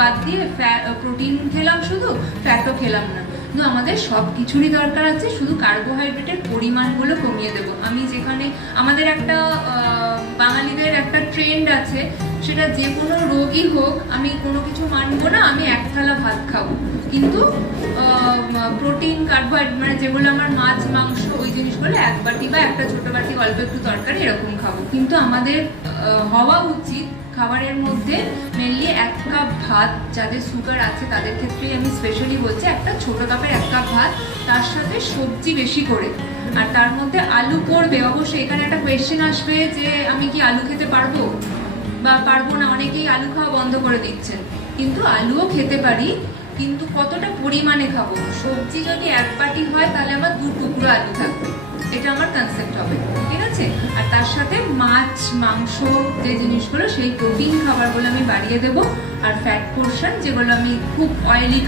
বাদ দিয়ে প্রোটিন খেলাম, শুধু ফ্যাটও খেলাম না। কিন্তু আমাদের সব কিছুরই দরকার আছে, শুধু কার্বোহাইড্রেটের পরিমাণগুলো কমিয়ে দেবো। আমি যেখানে আমাদের একটা বাঙালিদের একটা ট্রেন্ড আছে, সেটা যে কোনো রোগই হোক, আমি কোনো কিছু মানবো না, আমি এক থালা ভাত খাবো, কিন্তু প্রোটিন কার্বোহাইড্রেট মানে যেগুলো আমার মাছ মাংস ওই জিনিসগুলো এক বাটি বা একটা ছোট বাটি অল্প একটু তরকারি এরকম খাবো। কিন্তু আমাদের হওয়া উচিত খাবারের মধ্যে মেনলি 1 কাপ ভাত, যাদের সুগার আছে তাদের ক্ষেত্রেই আমি স্পেশালি বলছি, একটা ছোট কাপের 1 কাপ ভাত, তার সাথে সবজি বেশি করে, আর তার মধ্যে আলু পড়বে অবশ্যই। এখানে একটা কোয়েশ্চেন আসবে যে আমি কি আলু খেতে পারবো বা পারবো না, অনেকেই আলু খাওয়া বন্ধ করে দিচ্ছেন, কিন্তু আলুও খেতে পারি, কিন্তু কতটা পরিমাণে খাবো। সবজি যদি 1 বাটি হয় তাহলে আমার 2 টুকরো আলু থাকবে, এটা আমার কনসেপ্ট হবে, ঠিক আছে? আর তার সাথে মাছ মাংস যে জিনিসগুলো, সেই প্রোটিন খাবারগুলো আমি বাড়িয়ে দেবো, আর ফ্যাট পোর্শন যেগুলো আমি খুব অয়েলি